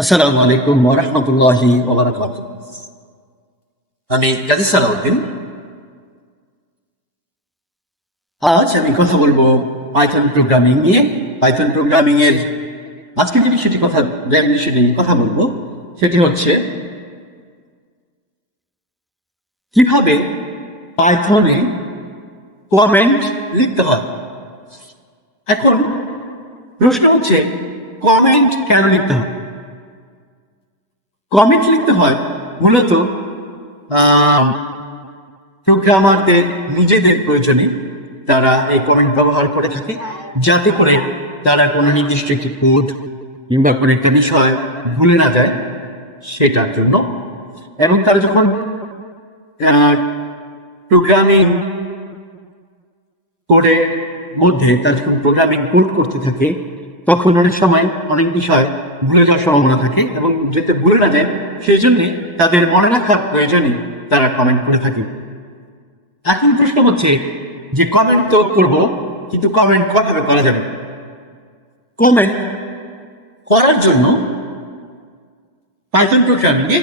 আসসালামু আলাইকুম ওরহমতুল্লাহি আমি গাজী সালাউদ্দিন। আজ আমি কথা বলব পাইথন প্রোগ্রামিং নিয়ে। পাইথন প্রোগ্রামিং এর আজকে যে বিষয়টি কথা যে কথা বলব, সেটি হচ্ছে কীভাবে পাইথনে কমেন্ট লিখতে হয়। এখন প্রশ্ন হচ্ছে কমেন্ট কেন লিখতে হয়? কমেন্ট লিখতে হয়, মূলত প্রোগ্রামারদের নিজেদের প্রয়োজনে তারা এই কমেন্ট ব্যবহার করে থাকে, যাতে করে তারা কোনো নির্দিষ্ট একটি কোড কিংবা কোনো একটা বিষয় ভুলে না যায় সেটার জন্য। এবং তারা যখন প্রোগ্রামিং কোডের মধ্যে তারা যখন প্রোগ্রামিং কোড করতে থাকে তখন অনেক সময় অনেক বিষয় ভুলে যাওয়ার সম্ভাবনা থাকে এবং যাতে ভুলে না যায়, সেই জন্য তাদের মনে রাখার প্রয়োজনে তারা কমেন্ট করে থাকে। এখন প্রশ্ন হচ্ছে যে কমেন্ট তো করব, কিন্তু কমেন্ট কীভাবে করা যাবে? কমেন্ট করার জন্য পাইথন প্রোগ্রামিং এ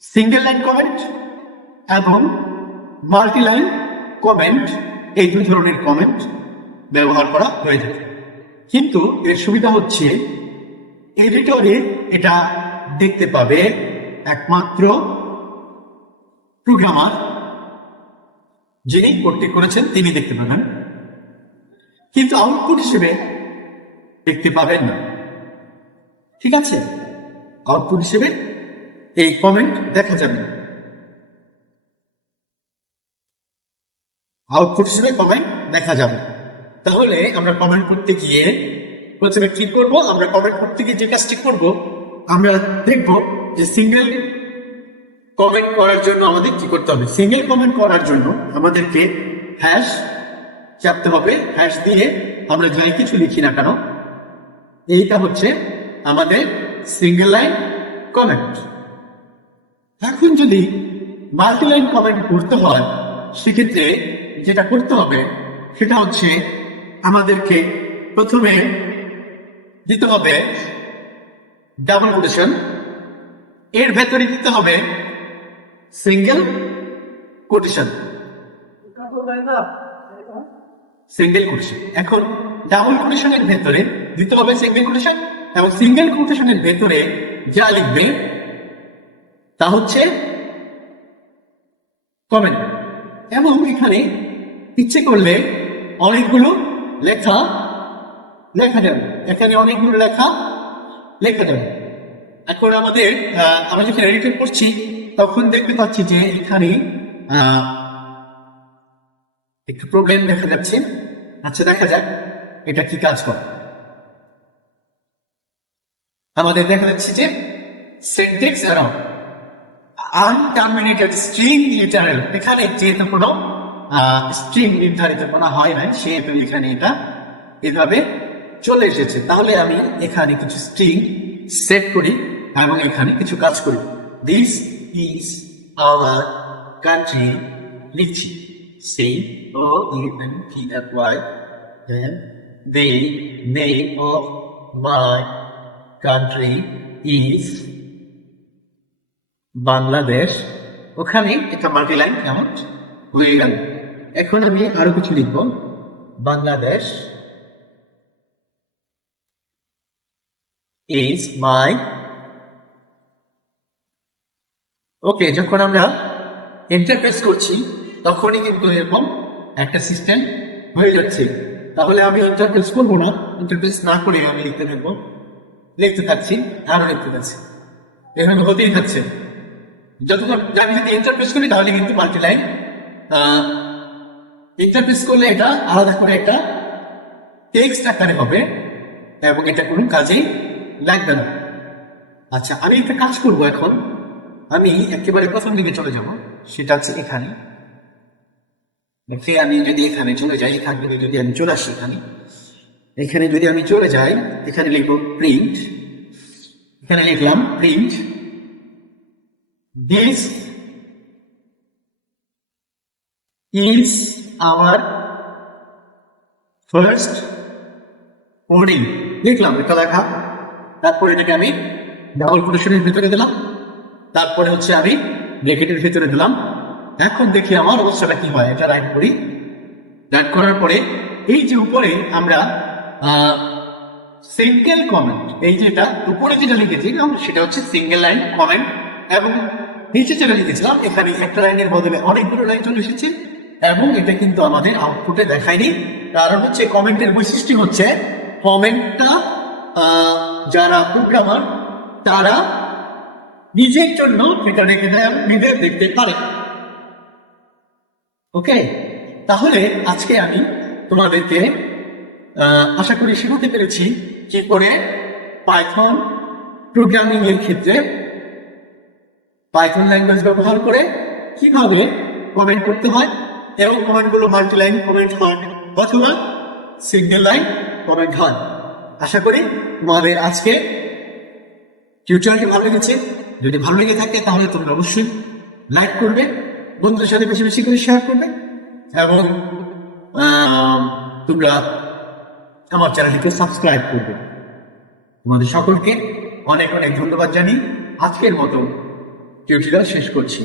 সিঙ্গেল লাইন কমেন্ট এবং মাল্টি লাইন কমেন্ট এই দুই ধরনের কমেন্ট ব্যবহার করা হয়ে থাকে। কিন্তু এর সুবিধা হচ্ছে এডিটরে এটা দেখতে পাবে একমাত্র প্রোগ্রামার যিনি কোডটি করেছেন, তিনি দেখতে পাবেন। কিন্তু আউটপুট হিসেবে দেখতে পাবেন না। ঠিক আছে? আউটপুট হিসেবে এই কমেন্ট দেখা যাবে না। আউটপুট হিসেবে কমেন্ট দেখা যাবে তাহলে আমরা কমেন্ট করতে গিয়ে প্রথমে কি করব? আমরা কমেন্ট করতে গিয়ে যে কাজটি করব, আমরা দেখব যে সিঙ্গেল কমেন্ট করার জন্য আমাদের কি করতে হবে? সিঙ্গেল কমেন্ট করার জন্য আমাদেরকে হ্যাশ চাপতে হবে। হ্যাশ দিয়ে আমরা যাই কিছু লিখি না কেন, এইটা হচ্ছে আমাদের সিঙ্গেল লাইন কমেন্ট এখন যদি মাল্টি লাইন কমেন্ট করতে হয়, সেক্ষেত্রে যেটা করতে হবে সেটা হচ্ছে আমাদেরকে প্রথমে দিতে হবে ডাবল কোটেশন এর ভেতরে দিতে হবে সিঙ্গেল কোটেশন সিঙ্গেল কোটেশন এখন ডাবল কোটেশনের ভেতরে দিতে হবে সিঙ্গেল কোটেশন এবং সিঙ্গেল কোটেশনের ভেতরে যা লিখবে তা হচ্ছে কমেন্ট এবং এখানে ইচ্ছে করলে অনেকগুলো লেখা? লেখা যাবে। এখানে অনেকগুলো লেখা লেখা যাবে। এখন আমাদের আমরা যখন এডিটর করছি, তখন দেখতে পাচ্ছি যে এখানে একটু প্রবলেম দেখা যাচ্ছে। আচ্ছা দেখা যাক এটা কি কাজ করে। আমাদের দেখা যাচ্ছে যে syntax around unterminated string literal এখানে যেহেতু কোনো স্ট্রিং নির্ধারিত করা হয় নাই সেহেতু এখানে এটা এভাবে চলে এসেছে। তাহলে আমি এখানে কিছু স্ট্রিং সেট করি এবং এখানে কিছু কাজ করি। দিস ইজ আওয়ার কান্ট্রি লিখছি। সেই ও ইভেন পি এফ ওয়াই the name of my country is Bangladesh ওখানে একটা মাল্টি লাইন কেমন হয়ে গেল। এখন আমি আরও কিছু লিখব। বাংলাদেশ ইজ মাই ওকে যখন আমরা ইন্টারফেস করছি, তখনই কিন্তু এরকম একটা সিস্টেম হয়ে যাচ্ছে। তাহলে আমি ইন্টারফেস করব না। ইন্টারফেস না করে আমি লিখতে থাকব। লিখতে থাকছি, আরও লিখতে থাকছি। এভাবে হতেই থাকছে। যতক্ষণ আমি যদি ইন্টারফেস করি, তাহলে কিন্তু মাল্টি লাইন ইন্টারফেস করলে এটা আলাদা করে একটা টেক্সট আকারে হবে এবং এটা কোনো কাজেই লাগবে না। আচ্ছা আমি একটা কাজ করব এখন। আমি একেবারে প্রথম দিকে চলে যাব। সেটা হচ্ছে এখানে। দেখে আমি যদি এখানে চলে যাই, এখান থেকে যদি আমি চলে আসি এখানে। এখানে যদি আমি চলে যাই, এখানে লিখব প্রিন্ট এখানে লিখলাম print This is our first coding. লিখলাম এটা লেখা। তারপরে এটাকে আমি ডাবল কোটেশনের ভিতরে দিলাম। তারপরে হচ্ছে আমি ব্র্যাকেটের ভিতরে দিলাম। এখন দেখি আমার অবস্থাটা কি হয়, এটা রাইট করি। রাইট করার পরে এই যে উপরে আমরা সিঙ্গেল কমেন্ট এই যেটা উপরে যেটা লিখেছি সেটা হচ্ছে সিঙ্গেল লাইন কমেন্ট এবং নিচে যেটা লিখেছিলাম, এখানে একটা লাইনের বদলে অনেকগুলো লাইন চলে এসেছে। এবং এটা কিন্তু আমাদের আউটপুটে দেখায়নি। কারণ হচ্ছে কমেন্টের বৈশিষ্ট্য হচ্ছে কমেন্টটা যারা প্রোগ্রামার তারা নিজের জন্য এটা রেখে দেয় নিজের দেখতে পারে। ওকে তাহলে আজকে আমি তোমাদেরকে আশা করি শেখাতে পেরেছি কি করে পাইথন প্রোগ্রামিং এর ক্ষেত্রে পাইথন ল্যাঙ্গুয়েজ ব্যবহার করে কীভাবে কমেন্ট করতে হয়। এবং কমেন্টগুলো মাল্টি লাইন কমেন্ট হয় অথবা সিঙ্গেল লাইন কমেন্ট হয়। আশা করি তোমাদের আজকে টিউটোরিয়ালটি ভালো লেগেছে। যদি ভালো লেগে থাকে তাহলে তোমরা অবশ্যই লাইক করবে, বন্ধুদের সাথে বেশি বেশি করে শেয়ার করবে এবং তোমরা আমার চ্যানেলটিকে সাবস্ক্রাইব করবে। তোমাদের সকলকে অনেক অনেক ধন্যবাদ জানি আজকের মতো টিউটোরিয়াল শেষ করছি।